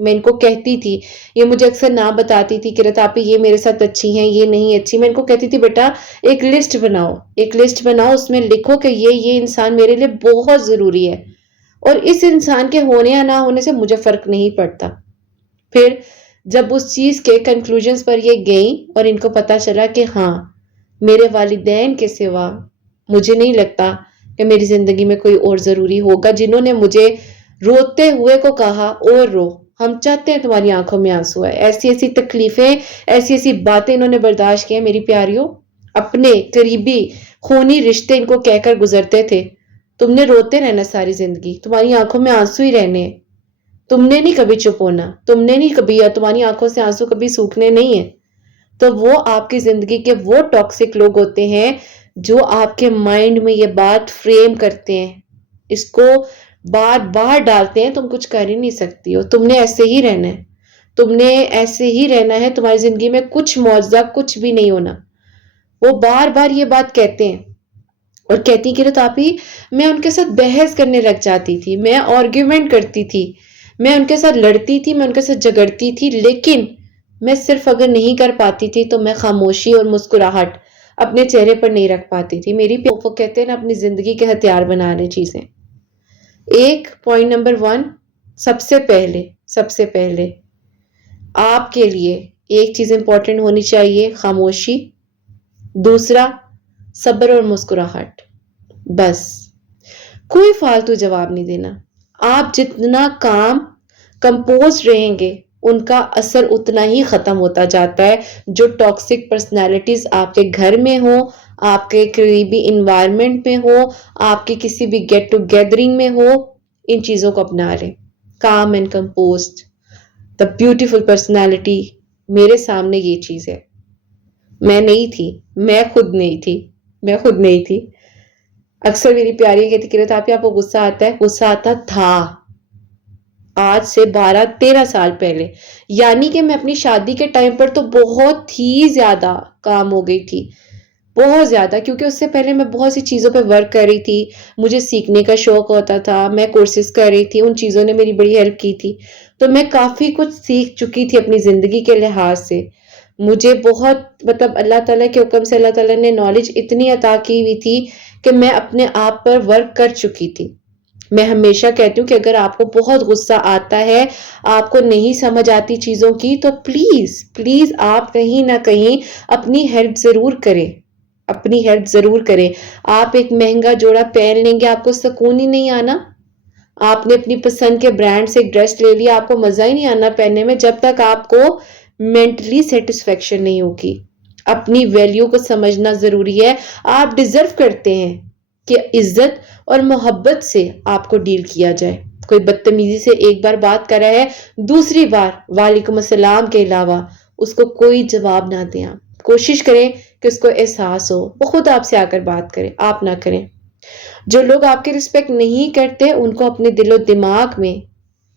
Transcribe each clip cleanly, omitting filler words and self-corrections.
میں ان کو کہتی تھی، یہ مجھے اکثر نہ بتاتی تھی کہ رتاپی یہ میرے ساتھ اچھی ہیں، یہ نہیں اچھی. میں ان کو کہتی تھی بیٹا ایک لسٹ بناؤ، ایک لسٹ بناؤ، اس میں لکھو کہ یہ انسان میرے لیے بہت ضروری ہے، اور اس انسان کے ہونے یا نہ ہونے سے مجھے فرق نہیں پڑتا. پھر جب اس چیز کے کنکلوژنز پر یہ گئیں اور ان کو پتا چلا کہ ہاں میرے والدین کے سوا مجھے نہیں لگتا کہ میری زندگی میں کوئی اور ضروری ہوگا، جنہوں نے مجھے روتے ہوئے کو کہا اور رو، ہم چاہتے ہیں تمہاری آنکھوں میں آنسو ہے. ایسی ایسی تکلیفیں، ایسی ایسی باتیں انہوں نے برداشت کی ہیں میری پیاریوں. اپنے قریبی خونی رشتے ان کو کہہ کر گزرتے تھے تم نے روتے رہنا ساری زندگی، تمہاری آنکھوں میں آنسو ہی رہنے ہیں، تم نے نہیں کبھی چپ ہونا، تم نے نہیں کبھی، تمہاری آنکھوں سے آنسو کبھی سوکھنے نہیں ہیں. تو وہ آپ کی زندگی کے وہ ٹاکسک لوگ ہوتے ہیں جو آپ کے مائنڈ میں یہ بات فریم کرتے ہیں، اس کو بار بار ڈالتے ہیں تم کچھ کر ہی نہیں سکتی ہو، تم نے ایسے ہی رہنا ہے، تم نے ایسے ہی رہنا ہے، تمہاری زندگی میں کچھ معجزہ کچھ بھی نہیں ہونا. وہ بار بار یہ بات کہتے ہیں اور کہتی کہ رتاپی میں ان کے ساتھ بحث کرنے لگ جاتی تھی، میں آرگیومنٹ کرتی تھی، میں ان کے ساتھ لڑتی تھی، میں ان کے ساتھ جھگڑتی تھی، لیکن میں صرف اگر نہیں کر پاتی تھی تو میں خاموشی اور مسکراہٹ اپنے چہرے پر نہیں رکھ پاتی تھی. میری وہ کہتے ہیں نا اپنی زندگی کے ہتھیار بنا لیں چیزیں. ایک پوائنٹ نمبر 1، سب سے پہلے آپ کے لیے ایک چیز امپورٹنٹ ہونی چاہیے، خاموشی. دوسرا صبر اور مسکراہٹ. بس کوئی فالتو جواب نہیں دینا. آپ جتنا کام کمپوز رہیں گے ان کا اثر اتنا ہی ختم ہوتا جاتا ہے. جو ٹاکسک پرسنالٹیز آپ کے گھر میں ہو، آپ کے قریبی انوائرمنٹ میں ہو، آپ کے کسی بھی گیٹ ٹو گیدرنگ میں ہو، ان چیزوں کو اپنا لیں. Calm and composed, the beautiful personality. میرے سامنے یہ چیز ہے، میں نہیں تھی، میں خود نہیں تھی. اکثر میری پیاری کہتی کہ رتاپی آپ کو غصہ آتا ہے، غصہ آتا تھا آج سے 12-13 سال پہلے. یعنی کہ میں اپنی شادی کے ٹائم پر تو بہت ہی زیادہ کام ہو گئی تھی، بہت زیادہ، کیونکہ اس سے پہلے میں بہت سی چیزوں پہ ورک کر رہی تھی، مجھے سیکھنے کا شوق ہوتا تھا، میں کورسز کر رہی تھی، ان چیزوں نے میری بڑی ہیلپ کی تھی. تو میں کافی کچھ سیکھ چکی تھی اپنی زندگی کے لحاظ سے. مجھے بہت اللہ تعالیٰ کے حکم سے اللہ تعالیٰ نے نالج اتنی عطا کی ہوئی تھی کہ میں اپنے آپ پر ورک کر چکی تھی. میں ہمیشہ کہتی ہوں کہ اگر آپ کو بہت غصہ آتا ہے، آپ کو نہیں سمجھ آتی چیزوں کی، تو پلیز آپ کہیں نہ کہیں اپنی ہیلپ ضرور کریں. آپ ایک مہنگا جوڑا پہن لیں گے، آپ کو سکون ہی نہیں آنا. آپ نے اپنی پسند کے برانڈ سے ایک ڈریس لے لیا، آپ کو مزہ ہی نہیں آنا پہننے میں جب تک آپ کو مینٹلی سیٹسفیکشن نہیں ہوگی. اپنی ویلیو کو سمجھنا ضروری ہے. آپ ڈیزرو کرتے ہیں کہ عزت اور محبت سے آپ کو ڈیل کیا جائے. کوئی بدتمیزی سے ایک بار بات کر رہا ہے، دوسری بار وعلیکم السلام کے علاوہ اس کو کوئی جواب نہ دیں. آپ کوشش کریں کہ اس کو احساس ہو، وہ خود آپ سے آ کر بات کرے، آپ نہ کریں. جو لوگ آپ کے رسپیکٹ نہیں کرتے ان کو اپنے دل و دماغ میں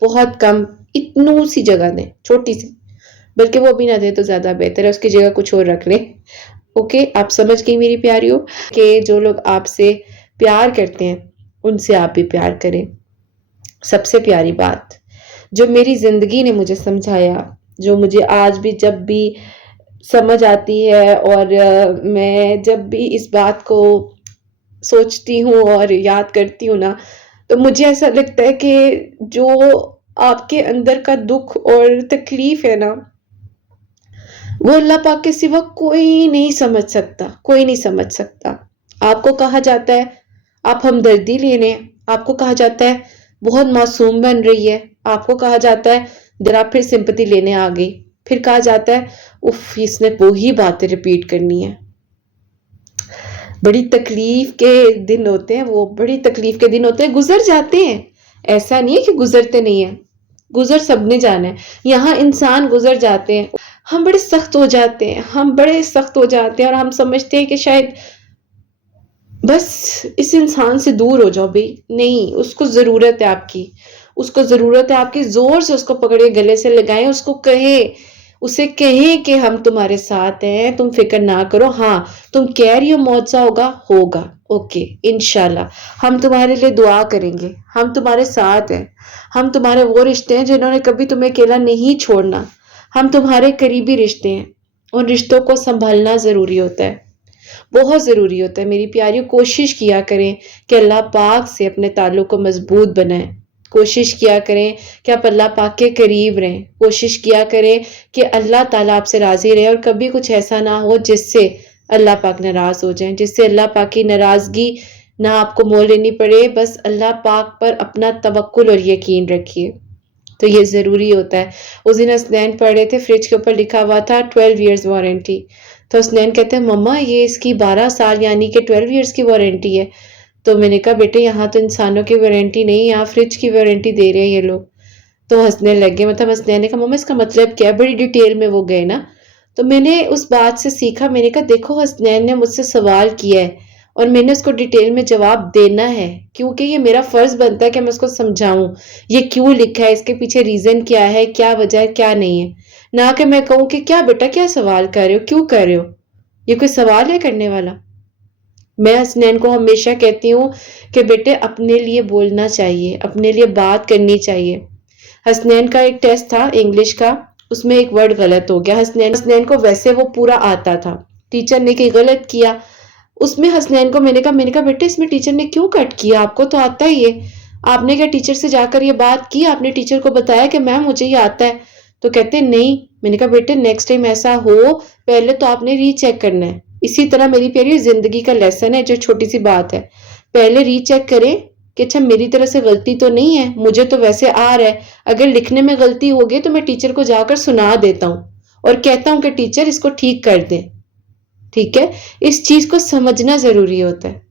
بہت کم اتنو سی جگہ دیں، چھوٹی سی، بلکہ وہ بھی نہ دیں تو زیادہ بہتر ہے، اس کی جگہ کچھ اور رکھ لیں. اوکے، آپ سمجھ گئی میری پیاریوں کہ جو لوگ آپ سے پیار کرتے ہیں ان سے آپ بھی پیار کریں. سب سے پیاری بات جو میری زندگی نے مجھے سمجھایا، جو مجھے آج بھی جب بھی سمجھ آتی ہے، اور میں جب بھی اس بات کو سوچتی ہوں اور یاد کرتی ہوں نا، تو مجھے ایسا لگتا ہے کہ جو آپ کے اندر کا دکھ اور تکلیف ہے نا، وہ اللہ پاک کے سوا کوئی نہیں سمجھ سکتا. آپ کو کہا جاتا ہے آپ ہمدردی لے رہے ہیں، آپ کو کہا جاتا ہے بہت معصوم بن رہی ہے، آپ کو کہا جاتا ہے ذرا پھر سمپتی لینے آ گئی، پھر کہا جاتا ہے اف اس نے وہی باتیں ریپیٹ کرنی ہے. بڑی تکلیف کے دن ہوتے ہیں، وہ بڑی تکلیف کے دن ہوتے ہیں، گزر جاتے ہیں. ایسا نہیں ہے کہ گزرتے نہیں ہیں، گزر سب نے جانا ہے. یہاں انسان گزر جاتے ہیں، ہم بڑے سخت ہو جاتے ہیں اور ہم سمجھتے ہیں کہ شاید بس اس انسان سے دور ہو جاؤ. بھائی نہیں، اس کو ضرورت ہے آپ کی، زور سے اس کو پکڑے گلے سے لگائیں، اس کو کہیں، اسے کہیں کہ ہم تمہارے ساتھ ہیں، تم فکر نہ کرو، ہاں تم کہہ رہی ہو معجزہ ہوگا، ہوگا، اوکے انشاءاللہ ہم تمہارے لیے دعا کریں گے، ہم تمہارے ساتھ ہیں، ہم تمہارے وہ رشتے ہیں جنہوں نے کبھی تمہیں اکیلا نہیں چھوڑنا، ہم تمہارے قریبی رشتے ہیں، ان رشتوں کو سنبھالنا ضروری ہوتا ہے، بہت ضروری ہوتا ہے میری پیاریوں۔ کوشش کیا کریں کہ اللہ پاک سے اپنے تعلق کو مضبوط بنائیں، کوشش کیا کریں کہ آپ اللہ پاک کے قریب رہیں، کوشش کیا کریں کہ اللہ تعالیٰ آپ سے راضی رہے اور کبھی کچھ ایسا نہ ہو جس سے اللہ پاک ناراض ہو جائیں، جس سے اللہ پاک کی ناراضگی نہ آپ کو مول لینی پڑے، بس اللہ پاک پر اپنا توکل اور یقین رکھیے۔ تو یہ ضروری ہوتا ہے۔ اس دن حسنین پڑھ رہے تھے، فریج کے اوپر لکھا ہوا تھا 12 ایئرز وارنٹی، تو حسنین کہتے ہیں مما یہ اس کی 12 سال یعنی کہ 12 ایئرز کی وارنٹی ہے۔ تو میں نے کہا بیٹے یہاں تو انسانوں کی وارنٹی نہیں، یہاں فریج کی وارنٹی دے رہے ہیں یہ لوگ۔ تو ہنسنے لگ گئے، مطلب حسنین نے کہا مما اس کا مطلب کیا ہے، بڑی ڈیٹیل میں وہ گئے نا۔ تو میں نے اس بات سے سیکھا، میں نے کہا دیکھو حسنین نے مجھ سے سوال کیا ہے اور میں نے اس کو ڈیٹیل میں جواب دینا ہے، کیونکہ یہ میرا فرض بنتا ہے کہ میں اس کو سمجھاؤں یہ کیوں لکھا ہے، اس کے پیچھے ریزن کیا ہے، کیا وجہ ہے، کیا نہیں ہے، نہ کہ میں کہوں کہ کیا بیٹا کیا سوال کر رہے ہو، کیوں کر رہے ہو، یہ کوئی سوال ہے کرنے والا۔ میں حسنین کو ہمیشہ کہتی ہوں کہ بیٹے اپنے لیے بولنا چاہیے، اپنے لیے بات کرنی چاہیے۔ حسنین کا ایک ٹیسٹ تھا انگلش کا، اس میں ایک ورڈ غلط ہو گیا، حسنین کو ویسے وہ پورا آتا تھا، ٹیچر نے کہ غلط کیا، اس میں حسنین کو میں نے کہا بیٹے اس میں ٹیچر نے کیوں کٹ کیا، آپ کو تو آتا ہی ہے، آپ نے کیا ٹیچر سے جا کر یہ بات کی، آپ نے ٹیچر کو بتایا کہ میم مجھے یہ آتا ہے؟ تو کہتے نہیں۔ میں نے کہا بیٹے نیکسٹ ٹائم ایسا ہو پہلے تو آپ نے ری چیک کرنا ہے۔ اسی طرح میری پیاری زندگی کا لیسن ہے، جو چھوٹی سی بات ہے، پہلے ری چیک کریں کہ اچھا میری طرف سے غلطی تو نہیں ہے، مجھے تو ویسے آ رہا ہے، اگر لکھنے میں غلطی ہوگی تو میں ٹیچر کو جا کر سنا دیتا ہوں اور کہتا ہوں کہ ٹیچر اس کو ٹھیک کر دیں، ٹھیک ہے، اس چیز کو سمجھنا ضروری ہوتا ہے۔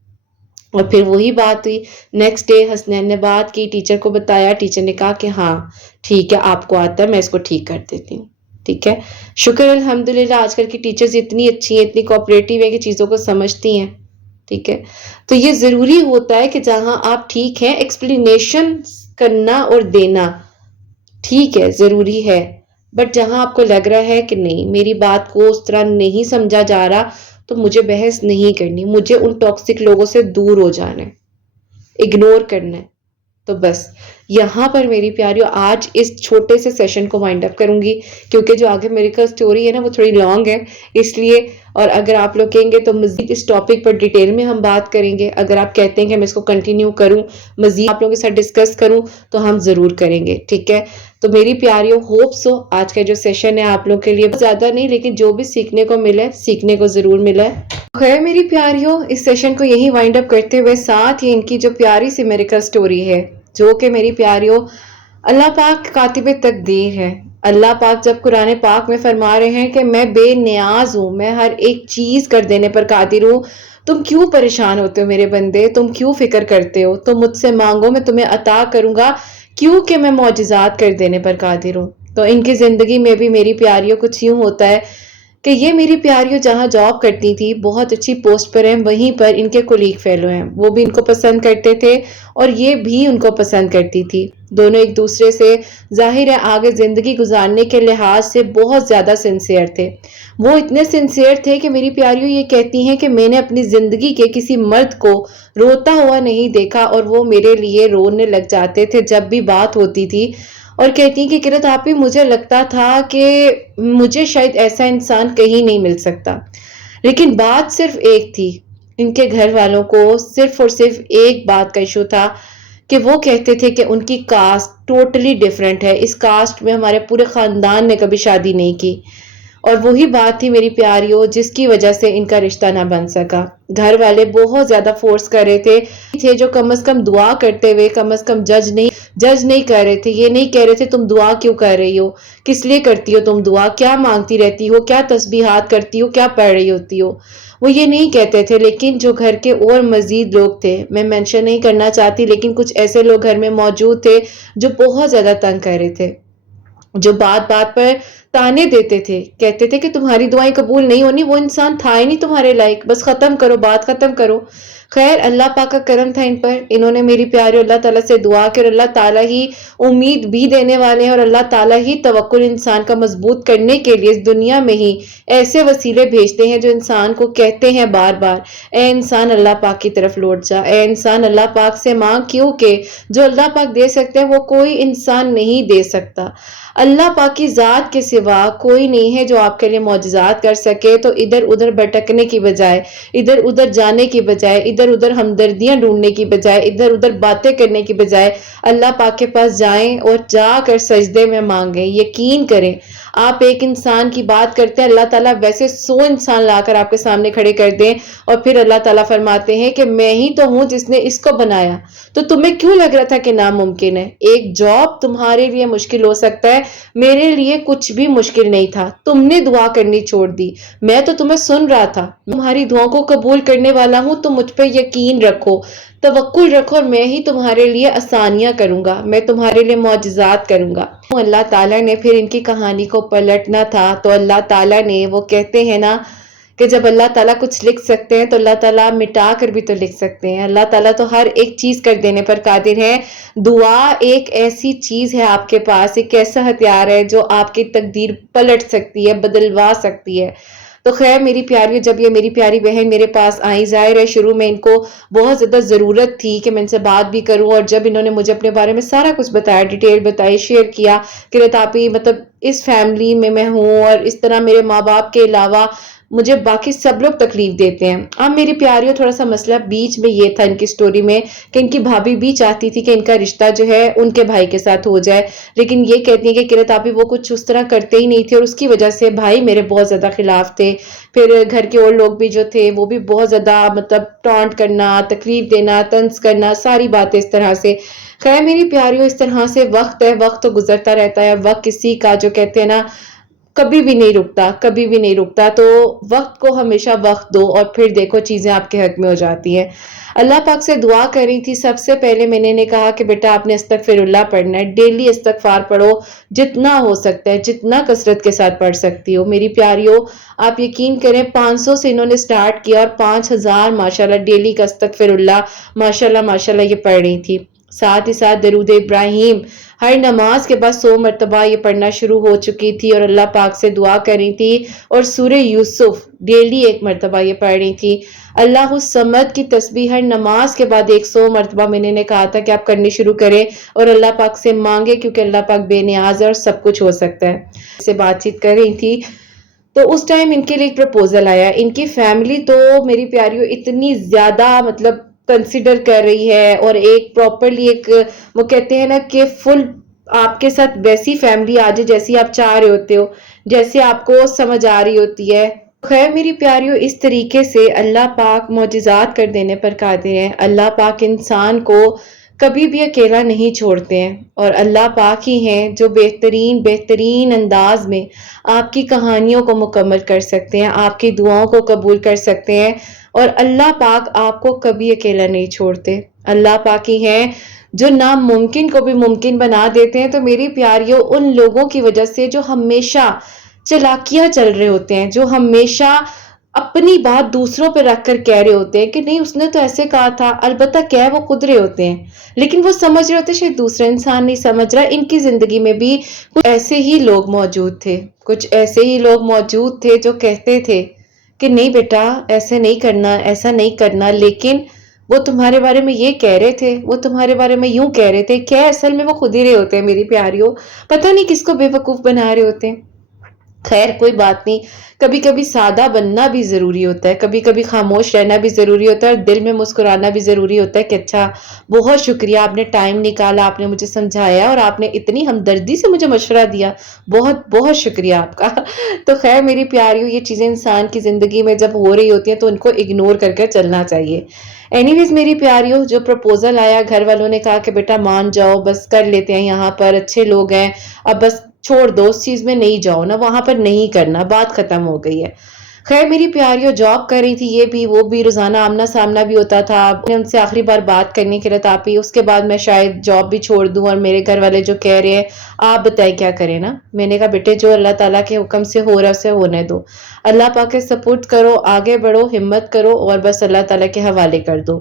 اور پھر وہی بات ہوئی، نیکسٹ ڈے حسنین نے بات کی، ٹیچر کو بتایا، ٹیچر نے کہا کہ ہاں ٹھیک ہے آپ کو آتا ہے، میں اس کو ٹھیک کر دیتی ہوں، ٹھیک ہے۔ شکر الحمدللہ آج کل کی ٹیچرز اتنی اچھی ہیں، اتنی کوآپریٹیو ہیں کہ چیزوں کو سمجھتی ہیں، ٹھیک ہے۔ تو یہ ضروری ہوتا ہے کہ جہاں آپ ٹھیک ہیں ایکسپلینیشن کرنا اور دینا ٹھیک ہے، ضروری ہے، بٹ جہاں آپ کو لگ رہا ہے کہ نہیں میری بات کو اس طرح نہیں سمجھا جا رہا تو مجھے بحث نہیں کرنی، مجھے ان ٹاکسک لوگوں سے دور ہو جانا ہے، اگنور کرنا ہے۔ تو بس یہاں پر میری پیاریوں آج اس چھوٹے سے سیشن کو وائنڈ اپ کروں گی، کیونکہ جو آگے میری کا سٹوری ہے نا وہ تھوڑی لانگ ہے اس لیے، اور اگر آپ لوگ کہیں گے تو مزید اس ٹاپک پر ڈیٹیل میں ہم بات کریں گے، اگر آپ کہتے ہیں کہ میں اس کو کنٹینیو کروں، مزید آپ لوگوں کے ساتھ ڈسکس کروں تو ہم ضرور کریں گے، ٹھیک ہے۔ تو میری پیاریوں ہوپ سو آج کا جو سیشن ہے آپ لوگوں کے لیے زیادہ نہیں لیکن جو بھی سیکھنے کو ملے، سیکھنے کو ضرور ملا ہے۔ خیر میری پیاریوں اس سیشن کو یہی وائنڈ اپ کرتے ہوئے ساتھ ہی ان کی جو پیاری سی میریکل سٹوری ہے، جو کہ میری پیاریوں اللہ پاک کاتب تقدیر ہے۔ اللہ پاک جب قرآن پاک میں فرما رہے ہیں کہ میں بے نیاز ہوں، میں ہر ایک چیز کر دینے پر قادر ہوں، تم کیوں پریشان ہوتے ہو میرے بندے، تم کیوں فکر کرتے ہو، تم مجھ سے مانگو میں تمہیں عطا کروں گا، کیونکہ میں معجزات کر دینے پر قادر ہوں۔ تو ان کی زندگی میں بھی میری پیاریوں کچھ یوں ہوتا ہے کہ یہ میری پیاریوں جہاں جاب کرتی تھی بہت اچھی پوسٹ پر ہیں، وہیں پر ان کے کولیگ فیلو ہیں، وہ بھی ان کو پسند کرتے تھے اور یہ بھی ان کو پسند کرتی تھی، دونوں ایک دوسرے سے ظاہر ہے آگے زندگی گزارنے کے لحاظ سے بہت زیادہ سنسیئر تھے۔ وہ اتنے سنسیئر تھے کہ میری پیاریوں یہ کہتی ہیں کہ میں نے اپنی زندگی کے کسی مرد کو روتا ہوا نہیں دیکھا اور وہ میرے لیے رونے لگ جاتے تھے جب بھی بات ہوتی تھی، اور کہتی ہیں کہ قرت آپی مجھے لگتا تھا کہ مجھے شاید ایسا انسان کہیں نہیں مل سکتا، لیکن بات صرف ایک تھی، ان کے گھر والوں کو صرف اور صرف ایک بات کا ایشو تھا کہ وہ کہتے تھے کہ ان کی کاسٹ ٹوٹلی ڈیفرنٹ ہے، اس کاسٹ میں ہمارے پورے خاندان نے کبھی شادی نہیں کی، اور وہی بات تھی میری پیاریوں جس کی وجہ سے ان کا رشتہ نہ بن سکا۔ گھر والے بہت زیادہ فورس کر رہے تھے جو کم از کم دعا کرتے ہوئے کم از کم جج نہیں کر رہے تھے، یہ نہیں کہہ رہے تھے تم دعا کیوں کر رہی ہو، کس لیے کرتی ہو تم دعا، کیا مانگتی رہتی ہو، کیا تسبیحات کرتی ہو، کیا پڑھ رہی ہوتی ہو، وہ یہ نہیں کہتے تھے، لیکن جو گھر کے اور مزید لوگ تھے، میں مینشن نہیں کرنا چاہتی لیکن کچھ ایسے لوگ گھر میں موجود تھے جو بہت زیادہ تنگ کر رہے تھے، جو بات بات پر تانے دیتے تھے، کہتے تھے کہ تمہاری دعائیں قبول نہیں ہونی، وہ انسان تھا ہی نہیں تمہارے لائق، بس ختم کرو، بات ختم کرو۔ خیر اللہ پاک کا کرم تھا ان پر، انہوں نے میری پیاری اللہ تعالیٰ سے دعا کی اور اللہ تعالیٰ ہی امید بھی دینے والے ہیں اور اللہ تعالیٰ ہی توکل انسان کا مضبوط کرنے کے لیے اس دنیا میں ہی ایسے وسیلے بھیجتے ہیں جو انسان کو کہتے ہیں بار بار اے انسان اللہ پاک کی طرف لوٹ جا، اے انسان اللہ پاک سے مانگ، کیونکہ جو اللہ پاک دے سکتے ہیں وہ کوئی انسان نہیں دے سکتا۔ اللہ پاک کی ذات کے سوا کوئی نہیں ہے جو آپ کے لیے معجزات کر سکے، تو ادھر ادھر بھٹکنے کی بجائے، ادھر ادھر جانے کی بجائے، ادھر ادھر ہمدردیاں ڈھونڈنے کی بجائے، ادھر ادھر باتیں کرنے کی بجائے اللہ پاک کے پاس جائیں اور جا کر سجدے میں مانگیں۔ یقین کریں آپ ایک انسان کی بات کرتے ہیں، اللہ تعالیٰ ویسے 100 انسان لا کر آپ کے سامنے کھڑے کر دیں اور پھر اللہ تعالیٰ فرماتے ہیں کہ میں ہی تو ہوں جس نے اس کو بنایا، تو تمہیں کیوں لگ رہا تھا کہ ناممکن ہے؟ ایک جاب تمہارے لیے مشکل ہو سکتا ہے، میرے لیے کچھ بھی مشکل نہیں تھا، تم نے دعا کرنی چھوڑ دی، میں تو تمہیں سن رہا تھا، تمہاری دعاؤں کو قبول کرنے والا ہوں، تم مجھ پہ یقین رکھو، توکل رکھو اور میں ہی تمہارے لیے آسانیاں کروں گا، میں تمہارے لیے معجزات کروں گا۔ اللہ تعالیٰ نے پھر ان کی کہانی کو پلٹنا تھا تو اللہ تعالیٰ نے، وہ کہتے ہیں نا کہ جب اللہ تعالیٰ کچھ لکھ سکتے ہیں تو اللہ تعالیٰ مٹا کر بھی تو لکھ سکتے ہیں، اللہ تعالیٰ تو ہر ایک چیز کر دینے پر قادر ہے۔ دعا ایک ایسی چیز ہے آپ کے پاس، ایک ایسا ہتھیار ہے جو آپ کی تقدیر پلٹ سکتی ہے، بدلوا سکتی ہے۔ تو خیر میری پیاری، جب یہ میری پیاری بہن میرے پاس آئی، ظاہر ہے شروع میں ان کو بہت زیادہ ضرورت تھی کہ میں ان سے بات بھی کروں، اور جب انہوں نے مجھے اپنے بارے میں سارا کچھ بتایا، ڈیٹیل بتائی، شیئر کیا کہ رتاپی مطلب اس فیملی میں ہوں اور اس طرح میرے ماں باپ کے علاوہ مجھے باقی سب لوگ تکلیف دیتے ہیں۔ اب میری پیاریوں تھوڑا سا مسئلہ بیچ میں یہ تھا ان کی سٹوری میں کہ ان کی بھابھی بھی چاہتی تھی کہ ان کا رشتہ جو ہے ان کے بھائی کے ساتھ ہو جائے، لیکن یہ کہتی ہیں کہ قرت آپی وہ کچھ اس طرح کرتے ہی نہیں تھے اور اس کی وجہ سے بھائی میرے بہت زیادہ خلاف تھے، پھر گھر کے اور لوگ بھی جو تھے وہ بھی بہت زیادہ مطلب ٹانٹ کرنا، تکلیف دینا، طنز کرنا، ساری باتیں اس طرح سے۔ خیر میری پیاریوں اس طرح سے وقت ہے، وقت تو گزرتا رہتا ہے، وقت کسی کا جو کہتے ہیں نا کبھی بھی نہیں رکتا، کبھی بھی نہیں رکتا، تو وقت کو ہمیشہ وقت دو اور پھر دیکھو چیزیں آپ کے حق میں ہو جاتی ہیں۔ اللہ پاک سے دعا کر رہی تھی، سب سے پہلے میں نے کہا کہ بیٹا آپ نے استغفر اللہ پڑھنا ہے، ڈیلی استغفار پڑھو جتنا ہو سکتا ہے، جتنا کثرت کے ساتھ پڑھ سکتی ہو۔ میری پیاریوں آپ یقین کریں 500 سے انہوں نے سٹارٹ کیا اور 5000 ماشاءاللہ ڈیلی کا استغفر اللہ ماشاءاللہ یہ پڑھ رہی تھی۔ ساتھ ہی ساتھ درود ابراہیم ہر نماز کے بعد 100 مرتبہ یہ پڑھنا شروع ہو چکی تھی اور اللہ پاک سے دعا کر رہی تھی، اور سورہ یوسف ڈیلی 1 مرتبہ یہ پڑھ رہی تھی۔ اللہ الصمد کی تسبیح ہر نماز کے بعد 100 مرتبہ میں نے کہا تھا کہ آپ کرنی شروع کریں اور اللہ پاک سے مانگے، کیونکہ اللہ پاک بے نیاز ہے اور سب کچھ ہو سکتا ہے۔ اس سے بات چیت کر رہی تھی تو اس ٹائم ان کے لیے ایک پرپوزل آیا، ان کی فیملی تو میری پیاریوں اتنی زیادہ مطلب کنسیڈر کر رہی ہے اور ایک پراپرلی ایک وہ کہتے ہیں نا کہ فل آپ کے ساتھ ویسی فیملی آ جائے جیسی آپ چاہ رہے ہوتے ہو، جیسے آپ کو سمجھ آ رہی ہوتی ہے۔ خیر میری پیاریوں اس طریقے سے اللہ پاک معجزات کر دینے پر قادر ہیں، اللہ پاک انسان کو کبھی بھی اکیلا نہیں چھوڑتے ہیں، اور اللہ پاک ہی ہیں جو بہترین انداز میں آپ کی کہانیوں کو مکمل کر سکتے ہیں، آپ کی دعاؤں کو قبول کر سکتے ہیں، اور اللہ پاک آپ کو کبھی اکیلا نہیں چھوڑتے۔ اللہ پاک ہی ہیں جو ناممکن کو بھی ممکن بنا دیتے ہیں۔ تو میری پیاریوں ان لوگوں کی وجہ سے جو ہمیشہ چلاکیاں چل رہے ہوتے ہیں، جو ہمیشہ اپنی بات دوسروں پہ رکھ کر کہہ رہے ہوتے ہیں کہ نہیں اس نے تو ایسے کہا تھا، البتہ کہہ وہ خود رہے ہوتے ہیں لیکن وہ سمجھ رہے ہوتے شاید دوسرا انسان نہیں سمجھ رہا۔ ان کی زندگی میں بھی کچھ ایسے ہی لوگ موجود تھے، کچھ ایسے ہی لوگ موجود تھے جو کہتے تھے کہ نہیں بیٹا ایسے نہیں کرنا، ایسا نہیں کرنا، لیکن وہ تمہارے بارے میں یہ کہہ رہے تھے، وہ تمہارے بارے میں یوں کہہ رہے تھے، کیا اصل میں وہ خود ہی رہے ہوتے ہیں میری پیاریوں، پتہ نہیں کس کو بے وقوف بنا رہے ہوتے ہیں۔ خیر کوئی بات نہیں، کبھی کبھی سادہ بننا بھی ضروری ہوتا ہے، کبھی کبھی خاموش رہنا بھی ضروری ہوتا ہے، اور دل میں مسکرانا بھی ضروری ہوتا ہے کہ اچھا بہت شکریہ آپ نے ٹائم نکالا، آپ نے مجھے سمجھایا اور آپ نے اتنی ہمدردی سے مجھے مشورہ دیا، بہت بہت شکریہ آپ کا۔ تو خیر میری پیاریوں یہ چیزیں انسان کی زندگی میں جب ہو رہی ہوتی ہیں تو ان کو اگنور کر کے چلنا چاہیے۔ اینی ویز میری پیاریوں جو پرپوزل آیا، گھر والوں نے کہا کہ بیٹا مان جاؤ، بس کر لیتے ہیں، یہاں پر اچھے لوگ ہیں، اب بس چھوڑ دو، اس چیز میں نہیں جاؤ نا، وہاں پر نہیں کرنا، بات ختم ہو گئی ہے۔ خیر میری پیاریوں جاب کر رہی تھی، یہ بھی وہ بھی، روزانہ آمنا سامنا بھی ہوتا تھا. میں ان سے آخری بار بات کرنے کے لیے تاپی، اس کے بعد میں شاید جاب بھی چھوڑ دوں. اور میرے گھر والے جو کہہ رہے ہیں آپ بتائیں کیا کریں نا. میں نے کہا بیٹے جو اللہ تعالیٰ کے حکم سے ہو رہا ہے اسے ہونے دو. اللہ پاک کے سپورٹ کرو، آگے بڑھو، ہمت کرو اور بس اللہ تعالیٰ کے حوالے کر دو.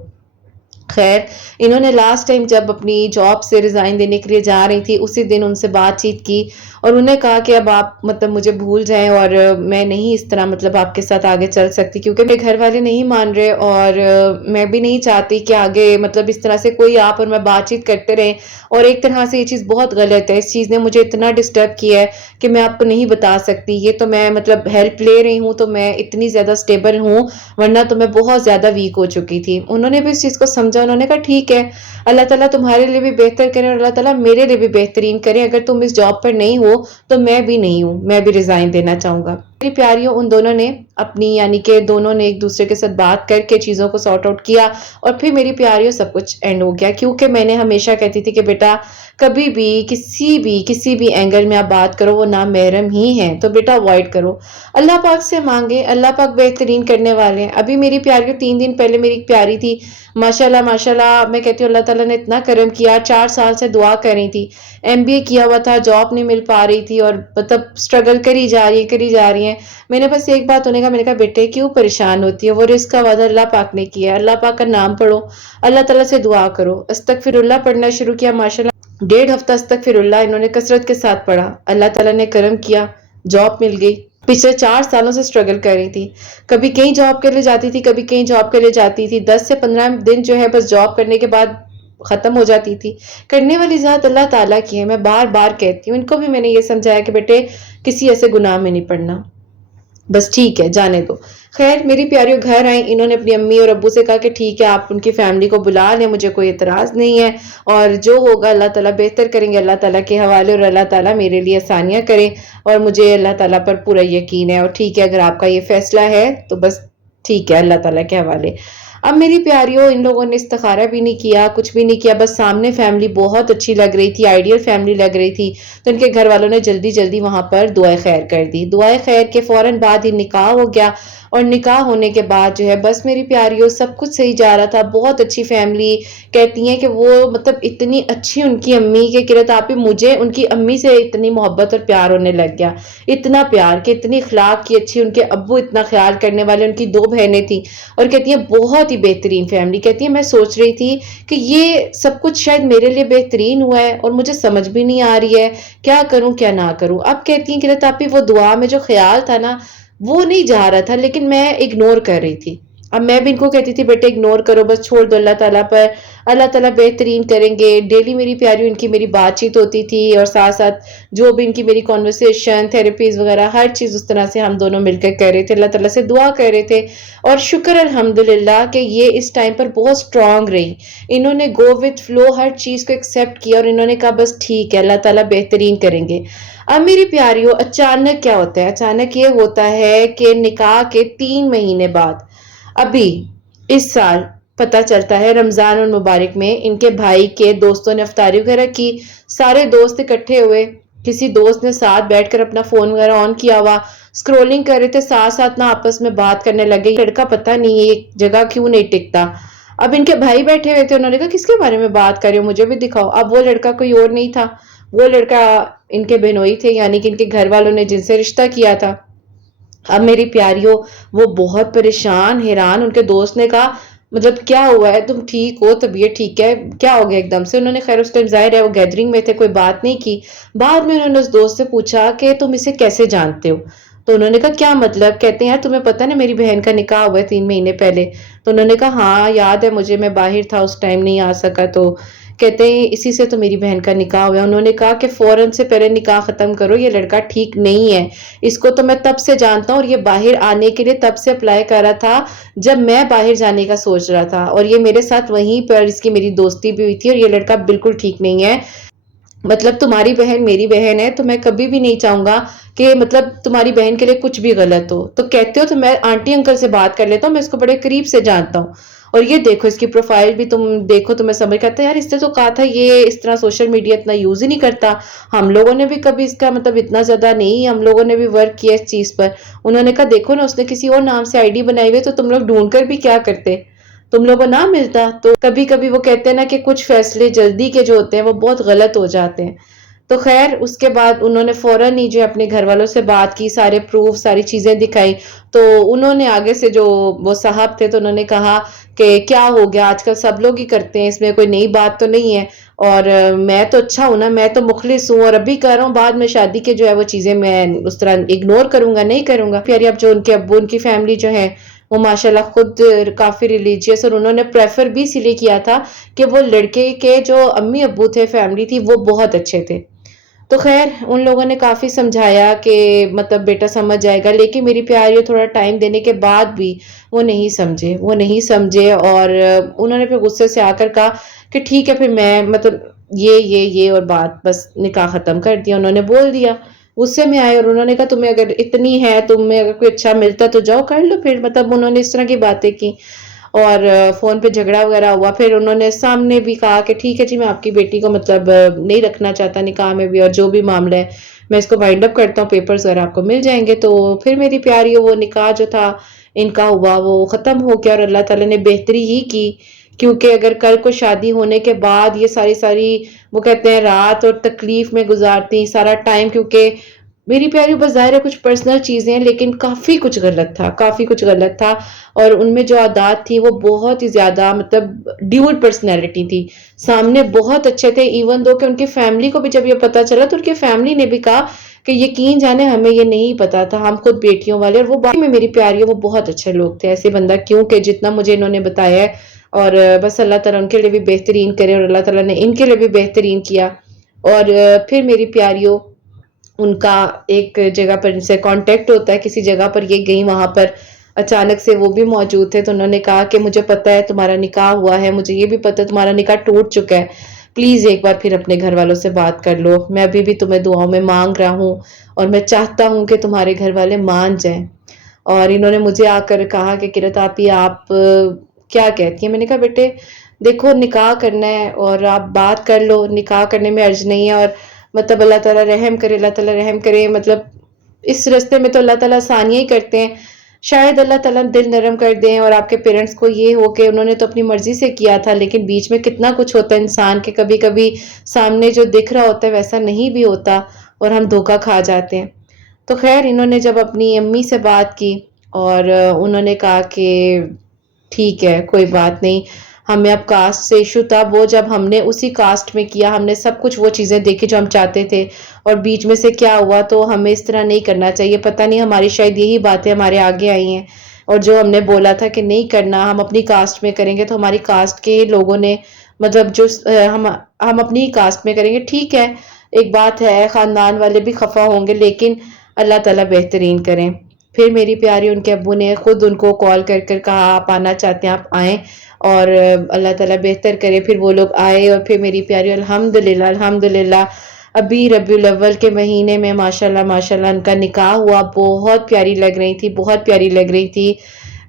خیر انہوں نے لاسٹ ٹائم جب اپنی جاب سے ریزائن دینے کے لیے جا رہی تھی اسی دن ان سے بات چیت کی اور انہیں کہا کہ اب آپ مطلب مجھے بھول جائیں اور میں نہیں اس طرح مطلب آپ کے ساتھ آگے چل سکتی کیونکہ میرے گھر والے نہیں مان رہے اور میں بھی نہیں چاہتی کہ آگے مطلب اس طرح سے کوئی آپ اور میں بات چیت کرتے رہیں. اور ایک طرح سے یہ چیز بہت غلط ہے. اس چیز نے مجھے اتنا ڈسٹرب کیا ہے کہ میں آپ کو نہیں بتا سکتی. یہ تو میں مطلب ہیلپ لے رہی ہوں تو میں اتنی زیادہ اسٹیبل ہوں ورنہ تو میں بہت زیادہ ویک ہو چکی تھی. انہوں نے بھی اس چیز کو سمجھا. انہوں نے کہا ٹھیک ہے اللہ تعالیٰ تمہارے لیے بھی بہتر کرے اور اللہ تعالیٰ میرے لیے بھی بہترین کرے. اگر تم اس جاب پر نہیں ہو تو میں بھی نہیں ہوں, میں بھی ریزائن دینا چاہوں گا. میری پیاریوں ان دونوں نے اپنی یعنی کہ دونوں نے ایک دوسرے کے ساتھ بات کر کے چیزوں کو سارٹ آؤٹ کیا اور پھر میری پیاریوں سب کچھ اینڈ ہو گیا. کیونکہ میں نے ہمیشہ کہتی تھی کہ بیٹا کبھی بھی کسی بھی اینگل میں آپ بات کرو وہ نامحرم ہی ہیں تو بیٹا اوائڈ کرو. اللہ پاک سے مانگے, اللہ پاک بہترین کرنے والے ہیں. ابھی میری پیاریوں 3 دن پہلے میری ایک پیاری تھی ماشاءاللہ ماشاءاللہ میں کہتی ہوں اللہ تعالیٰ نے اتنا کرم کیا. 4 سال سے دعا کر رہی تھی, MBA کیا ہوا تھا, جاب نہیں مل پا رہی تھی اور مطلب اسٹرگل کری جا رہی ہیں. میں نے بس ایک بات ہونے کا میں نے کہا بیٹے کیوں پریشان ہوتی ہے, وہ رزق کا وعدہ اللہ پاک نے کیا ہے. اللہ پاک کا نام پڑھو, اللہ تعالیٰ سے دعا کرو. استغفر اللہ پڑھنا شروع کیا ماشاءاللہ 1.5 ہفتہ استغفر اللہ انہوں نے کثرت کے ساتھ پڑھا. اللہ تعالیٰ نے کرم کیا, جاب مل گئی. پچھلے 4 سالوں سے اسٹرگل کر رہی تھی, کبھی کہیں جاب کے لیے جاتی تھی کبھی کہیں جاب کے لیے جاتی تھی. 10 سے 15 دن جو ہے بس جاب کرنے کے بعد ختم ہو جاتی تھی. کرنے والی ذات اللہ تعالیٰ کی ہے. میں بار بار کہتی ہوں, ان کو بھی میں نے یہ سمجھایا کہ بیٹے کسی ایسے گناہ میں نہیں پڑنا, بس ٹھیک ہے جانے دو. خیر میری پیاریوں گھر آئیں, انہوں نے اپنی امی اور ابو سے کہا کہ ٹھیک ہے آپ ان کی فیملی کو بلا لیں, مجھے کوئی اعتراض نہیں ہے اور جو ہوگا اللہ تعالیٰ بہتر کریں گے. اللہ تعالیٰ کے حوالے, اور اللہ تعالیٰ میرے لیے آسانیاں کریں اور مجھے اللہ تعالیٰ پر پورا یقین ہے. اور ٹھیک ہے اگر آپ کا یہ فیصلہ ہے تو بس ٹھیک ہے اللہ تعالیٰ کے حوالے. اب میری پیاریوں ان لوگوں نے استخارہ بھی نہیں کیا, کچھ بھی نہیں کیا, بس سامنے فیملی بہت اچھی لگ رہی تھی, آئیڈیل فیملی لگ رہی تھی تو ان کے گھر والوں نے جلدی جلدی وہاں پر دعائے خیر کر دی. دعائے خیر کے فوراً بعد ہی نکاح ہو گیا اور نکاح ہونے کے بعد جو ہے بس میری پیاریوں سب کچھ صحیح جا رہا تھا. بہت اچھی فیملی, کہتی ہیں کہ وہ مطلب اتنی اچھی ان کی امی کے قرت آپ مجھے ان کی امی سے اتنی محبت اور پیار ہونے لگ گیا, اتنا پیار کہ اتنی اخلاق کی اچھی, ان کے ابو اتنا خیال کرنے والے, ان کی 2 بہنیں تھیں اور کہتی ہیں بہت ہی بہترین فیملی. کہتی ہیں میں سوچ رہی تھی کہ یہ سب کچھ شاید میرے لیے بہترین ہوا ہے اور مجھے سمجھ بھی نہیں آ رہی ہے کیا کروں کیا نہ کروں. اب کہتی ہیں قرت آپ وہ دعا میں جو خیال تھا نا وہ نہیں جا رہا تھا لیکن میں اگنور کر رہی تھی. اب میں بھی ان کو کہتی تھی بیٹے اگنور کرو, بس چھوڑ دو اللہ تعالیٰ پر, اللہ تعالیٰ بہترین کریں گے. ڈیلی میری پیاری ان کی میری بات چیت ہوتی تھی اور ساتھ ساتھ جو بھی ان کی میری کانورسیشن تھیراپیز وغیرہ ہر چیز اس طرح سے ہم دونوں مل کر کر رہے تھے, اللہ تعالیٰ سے دعا کر رہے تھے. اور شکر الحمدللہ کہ یہ اس ٹائم پر بہت اسٹرانگ رہی. انہوں نے گو وتھ فلو ہر چیز کو ایکسیپٹ کیا اور انہوں نے کہا بس ٹھیک ہے اللہ تعالیٰ بہترین کریں گے. اب میری پیاریوں اچانک کیا ہوتا ہے, اچانک یہ ہوتا ہے کہ نکاح کے 3 مہینے بعد ابھی اس سال پتہ چلتا ہے رمضان المبارک میں ان کے بھائی کے دوستوں نے افطاری وغیرہ کی. سارے دوست اکٹھے ہوئے, کسی دوست نے ساتھ بیٹھ کر اپنا فون وغیرہ آن کیا ہوا, اسکرولنگ کر رہے تھے, ساتھ ساتھ نہ آپس میں بات کرنے لگے. لڑکا پتہ نہیں ہے ایک جگہ کیوں نہیں ٹکتا. اب ان کے بھائی بیٹھے ہوئے تھے, انہوں نے کہا کس کے بارے میں بات کر رہے ہو مجھے بھی دکھاؤ. اب وہ لڑکا کوئی اور نہیں تھا, وہ لڑکا ان کے بہنوئی تھے یعنی کہ ان کے گھر والوں نے جن سے رشتہ کیا تھا. اب میری پیاریوں وہ بہت پریشان حیران, ان کے دوست نے کہا مطلب کیا ہوا ہے, تم ٹھیک ہو, طبیعت ٹھیک ہے, کیا ہو گیا ایک دم سے. انہوں نے خیر اس ٹائم ظاہر ہے وہ گیدرنگ میں تھے, کوئی بات نہیں کی. بعد میں انہوں نے اس دوست سے پوچھا کہ تم اسے کیسے جانتے ہو, تو انہوں نے کہا کیا مطلب. کہتے ہیں یار تمہیں پتہ نا میری بہن کا نکاح ہوا ہے 3 مہینے پہلے. تو انہوں نے کہا ہاں یاد ہے مجھے, میں باہر تھا اس ٹائم نہیں آ سکا. تو کہتے ہیں اسی سے تو میری بہن کا نکاح ہوا ہے. انہوں نے کہا کہ فوراً سے پہلے نکاح ختم کرو, یہ لڑکا ٹھیک نہیں ہے, اس کو تو میں تب سے جانتا ہوں اور یہ باہر آنے کے لیے تب سے اپلائی کر رہا تھا جب میں باہر جانے کا سوچ رہا تھا, اور یہ میرے ساتھ وہیں پر اس کی میری دوستی بھی ہوئی تھی, اور یہ لڑکا بالکل ٹھیک نہیں ہے. مطلب تمہاری بہن میری بہن ہے تو میں کبھی بھی نہیں چاہوں گا کہ مطلب تمہاری بہن کے لیے کچھ بھی غلط ہو. تو کہتے ہو تو میں آنٹی انکل سے بات کر لیتا ہوں, میں اس کو بڑے قریب سے جانتا ہوں. اور یہ دیکھو اس کی پروفائل بھی تم دیکھو، تمہیں سمجھ کرتا ہے یار اس نے تو کہا تھا یہ اس طرح سوشل میڈیا اتنا یوز ہی نہیں کرتا، ہم لوگوں نے بھی کبھی اس کا مطلب اتنا زیادہ نہیں، ہم لوگوں نے بھی ورک کیا اس چیز پر۔ انہوں نے کہا دیکھو نا اس نے کسی اور نام سے آئی ڈی بنائی ہوئی، تو تم لوگ ڈھونڈ کر بھی کیا کرتے، تم لوگوں کو نہ ملتا۔ تو کبھی کبھی وہ کہتے ہیں نا کہ کچھ فیصلے جلدی کے جو ہوتے ہیں وہ بہت غلط ہو جاتے ہیں۔ تو خیر اس کے بعد انہوں نے فوراً ہی جو اپنے گھر والوں سے بات کی، سارے پروف ساری چیزیں دکھائی۔ تو انہوں نے آگے سے جو وہ صاحب تھے تو انہوں نے کہا کہ کیا ہو گیا، آج کل سب لوگ ہی کرتے ہیں، اس میں کوئی نئی بات تو نہیں ہے، اور میں تو اچھا ہوں نا، میں تو مخلص ہوں، اور ابھی کر رہا ہوں، بعد میں شادی کے جو ہے وہ چیزیں میں اس طرح اگنور کروں گا، نہیں کروں گا۔ پیاری اب جو ان کے ابو ان کی فیملی جو ہے وہ ماشاءاللہ خود کافی ریلیجیس، اور انہوں نے پریفر بھی اسی لیے کیا تھا کہ وہ لڑکے کے جو امی ابو تھے، فیملی تھی، وہ بہت اچھے تھے۔ تو خیر ان لوگوں نے کافی سمجھایا کہ مطلب بیٹا سمجھ جائے گا، لیکن میری پیاری تھوڑا ٹائم دینے کے بعد بھی وہ نہیں سمجھے اور انہوں نے پھر غصے سے آ کر کہا کہ ٹھیک ہے پھر میں مطلب یہ اور بات بس نکاح ختم کر دیا، انہوں نے بول دیا۔ غصے میں آئے اور انہوں نے کہا تمہیں اگر اتنی ہے، تمہیں اگر کوئی اچھا ملتا تو جاؤ کر لو، پھر مطلب انہوں نے اس طرح کی باتیں کی اور فون پہ جھگڑا وغیرہ ہوا۔ پھر انہوں نے سامنے بھی کہا کہ ٹھیک ہے جی میں آپ کی بیٹی کو مطلب نہیں رکھنا چاہتا نکاح میں بھی، اور جو بھی معاملہ ہے میں اس کو وائنڈ اپ کرتا ہوں، پیپرز وغیرہ آپ کو مل جائیں گے۔ تو پھر میری پیاری وہ نکاح جو تھا ان کا ہوا وہ ختم ہو گیا، اور اللہ تعالیٰ نے بہتری ہی کی، کیونکہ اگر کل کو شادی ہونے کے بعد یہ ساری وہ کہتے ہیں رات اور تکلیف میں گزارتی سارا ٹائم، کیونکہ میری پیاری بس ظاہر ہے کچھ پرسنل چیزیں ہیں، لیکن کافی کچھ غلط تھا، اور ان میں جو عادات تھی وہ بہت ہی زیادہ مطلب ڈیوڈ پرسنالٹی تھی، سامنے بہت اچھے تھے، ایون دو کہ ان کی فیملی کو بھی جب یہ پتا چلا تو ان کی فیملی نے بھی کہا کہ یقین جانے ہمیں یہ نہیں پتا تھا، ہم خود بیٹیوں والے، اور وہ باقی میں میری پیاری وہ بہت اچھے لوگ تھے، ایسے بندہ کیوں کہ جتنا مجھے انہوں نے بتایا ہے، اور بس اللہ تعالیٰ ان کے لیے بھی بہترین کرے، اور اللہ تعالیٰ نے ان کے لیے بھی بہترین کیا۔ اور پھر میری پیاریوں ان کا ایک جگہ پر ان سے کانٹیکٹ ہوتا ہے، کسی جگہ پر یہ گئی، وہاں پر اچانک سے وہ بھی موجود تھے، تو انہوں نے کہا کہ مجھے پتہ ہے تمہارا نکاح ہوا ہے، مجھے یہ بھی پتہ ہے تمہارا نکاح ٹوٹ چکا ہے، پلیز ایک بار پھر اپنے گھر والوں سے بات کر لو، میں ابھی بھی تمہیں دعاؤں میں مانگ رہا ہوں، اور میں چاہتا ہوں کہ تمہارے گھر والے مان جائیں۔ اور انہوں نے مجھے آ کر کہا کہ قرۃ آپی آپ کیا کہتی ہیں؟ میں نے کہا بیٹے دیکھو نکاح کرنا ہے اور آپ بات کر لو، نکاح کرنے میں حرج نہیں ہے، اور مطلب اللہ تعالیٰ رحم کرے، اللہ تعالیٰ رحم کرے، مطلب اس راستے میں تو اللہ تعالیٰ آسانیاں ہی کرتے ہیں، شاید اللہ تعالیٰ دل نرم کر دیں، اور آپ کے پیرنٹس کو یہ ہو کہ انہوں نے تو اپنی مرضی سے کیا تھا، لیکن بیچ میں کتنا کچھ ہوتا ہے انسان کے، کبھی کبھی سامنے جو دکھ رہا ہوتا ہے ویسا نہیں بھی ہوتا، اور ہم دھوکا کھا جاتے ہیں۔ تو خیر انہوں نے جب اپنی امی سے بات کی اور انہوں نے کہا کہ ٹھیک ہے کوئی بات نہیں، ہمیں اب کاسٹ سے ایشو تھا، وہ جب ہم نے اسی کاسٹ میں کیا، ہم نے سب کچھ وہ چیزیں دیکھی جو ہم چاہتے تھے، اور بیچ میں سے کیا ہوا، تو ہمیں اس طرح نہیں کرنا چاہیے، پتہ نہیں ہماری شاید یہی باتیں ہمارے آگے آئی ہیں، اور جو ہم نے بولا تھا کہ نہیں کرنا، ہم اپنی کاسٹ میں کریں گے، تو ہماری کاسٹ کے لوگوں نے مطلب جو ہم اپنی کاسٹ میں کریں گے، ٹھیک ہے ایک بات ہے، خاندان والے بھی خفا ہوں گے، لیکن اللہ تعالیٰ بہترین کریں۔ پھر میری پیاری ان کے ابو نے خود ان کو کال کر کر کہا آپ آنا چاہتے ہیں آپ آئیں، اور اللہ تعالیٰ بہتر کرے، پھر وہ لوگ آئے، اور پھر میری پیاری الحمدللہ ابھی ربیع الاول کے مہینے میں ماشاءاللہ ان کا نکاح ہوا، بہت پیاری لگ رہی تھی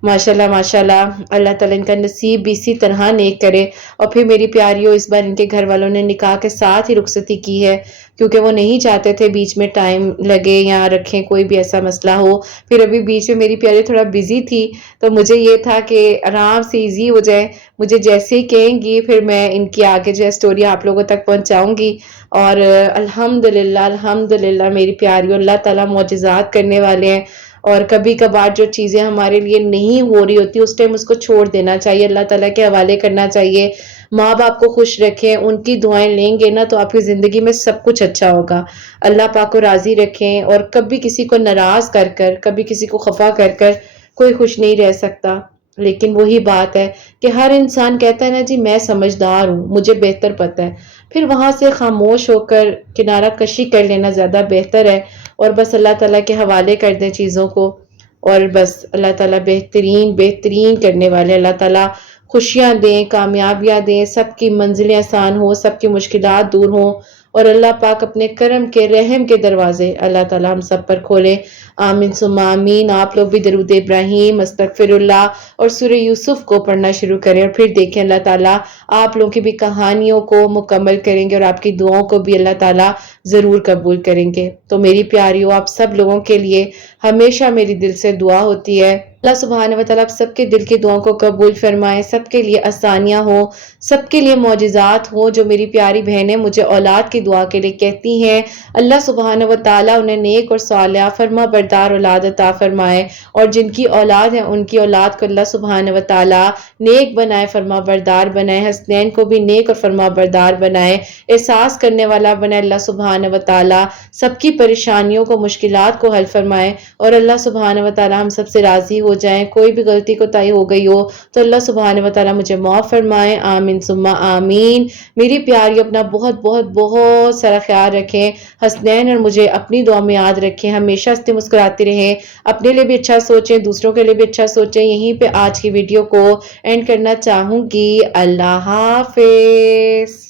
ماشاءاللہ، اللہ تعالیٰ ان کا نصیب بھی اسی طرح نیک کرے۔ اور پھر میری پیاریوں اس بار ان کے گھر والوں نے نکاح کے ساتھ ہی رخصتی کی ہے، کیونکہ وہ نہیں چاہتے تھے بیچ میں ٹائم لگے یا رکھیں کوئی بھی ایسا مسئلہ ہو۔ پھر ابھی بیچ میں میری پیاری تھوڑا بزی تھی، تو مجھے یہ تھا کہ آرام سے ایزی ہو جائے، مجھے جیسے ہی کہیں گی پھر میں ان کی آگے جو ہے سٹوری آپ لوگوں تک پہنچاؤں گی۔ اور الحمدللہ میری پیاریوں اللہ تعالیٰ معجزات کرنے والے ہیں، اور کبھی کبھار جو چیزیں ہمارے لیے نہیں ہو رہی ہوتی اس ٹائم اس کو چھوڑ دینا چاہیے، اللہ تعالیٰ کے حوالے کرنا چاہیے، ماں باپ کو خوش رکھیں، ان کی دعائیں لیں گے نا تو آپ کی زندگی میں سب کچھ اچھا ہوگا، اللہ پاک کو راضی رکھیں، اور کبھی کسی کو ناراض کر کر، کبھی کسی کو خفا کر کر کوئی خوش نہیں رہ سکتا۔ لیکن وہی بات ہے کہ ہر انسان کہتا ہے نا جی میں سمجھدار ہوں، مجھے بہتر پتہ ہے، پھر وہاں سے خاموش ہو کر کنارہ کشی کر لینا زیادہ بہتر ہے، اور بس اللہ تعالیٰ کے حوالے کر دیں چیزوں کو، اور بس اللہ تعالیٰ بہترین کرنے والے، اللہ تعالیٰ خوشیاں دیں، کامیابیاں دیں، سب کی منزلیں آسان ہوں، سب کی مشکلات دور ہوں، اور اللہ پاک اپنے کرم کے رحم کے دروازے اللہ تعالی ہم سب پر کھولے۔ آمین ثم آمین۔ آپ لوگ بھی درود ابراہیم، استغفر اللہ اور سورہ یوسف کو پڑھنا شروع کریں، اور پھر دیکھیں اللہ تعالیٰ آپ لوگوں کی بھی کہانیوں کو مکمل کریں گے اور آپ کی دعاؤں کو بھی اللہ تعالیٰ ضرور قبول کریں گے۔ تو میری پیاریوں، آپ سب لوگوں کے لیے ہمیشہ میری دل سے دعا ہوتی ہے اللہ سبحانہ و تعالیٰ آپ سب کے دل کی دعاؤں کو قبول فرمائے، سب کے لیے آسانیاں ہوں، سب کے لیے معجزات ہوں۔ جو میری پیاری بہنیں مجھے اولاد کی دعا کے لیے کہتی ہیں، اللہ سبحانہ و تعالیٰ انہیں نیک اور صالحہ فرما بردار اولاد عطا فرمائے، اور جن کی اولاد ہے ان کی اولاد کو اللہ سبحانہ و تعالیٰ نیک بنائے، فرما بردار بنائے، حسنین کو بھی نیک اور فرما بردار بنائے، احساس کرنے والا بنائے اللہ سبحانہ و تعالیٰ، سب کی پریشانیوں کو مشکلات کو حل فرمائے، اور اللہ سبحانہ و تعالیٰ ہم سب سے راضی ہو جائیں۔ کوئی بھی غلطی کوتاہی ہو گئی ہو تو اللہ سبحانہ و تعالیٰ مجھے معاف فرمائے، آمین ثم آمین۔ میری پیاری اپنا بہت بہت بہت سارا خیال رکھیں، حسنین اور مجھے اپنی دعا میں یاد رکھیں، ہمیشہ ہنستے مسکراتے رہیں، اپنے لیے بھی اچھا سوچیں، دوسروں کے لیے بھی اچھا سوچیں۔ یہیں پہ آج کی ویڈیو کو اینڈ کرنا چاہوں گی۔ اللہ حافظ۔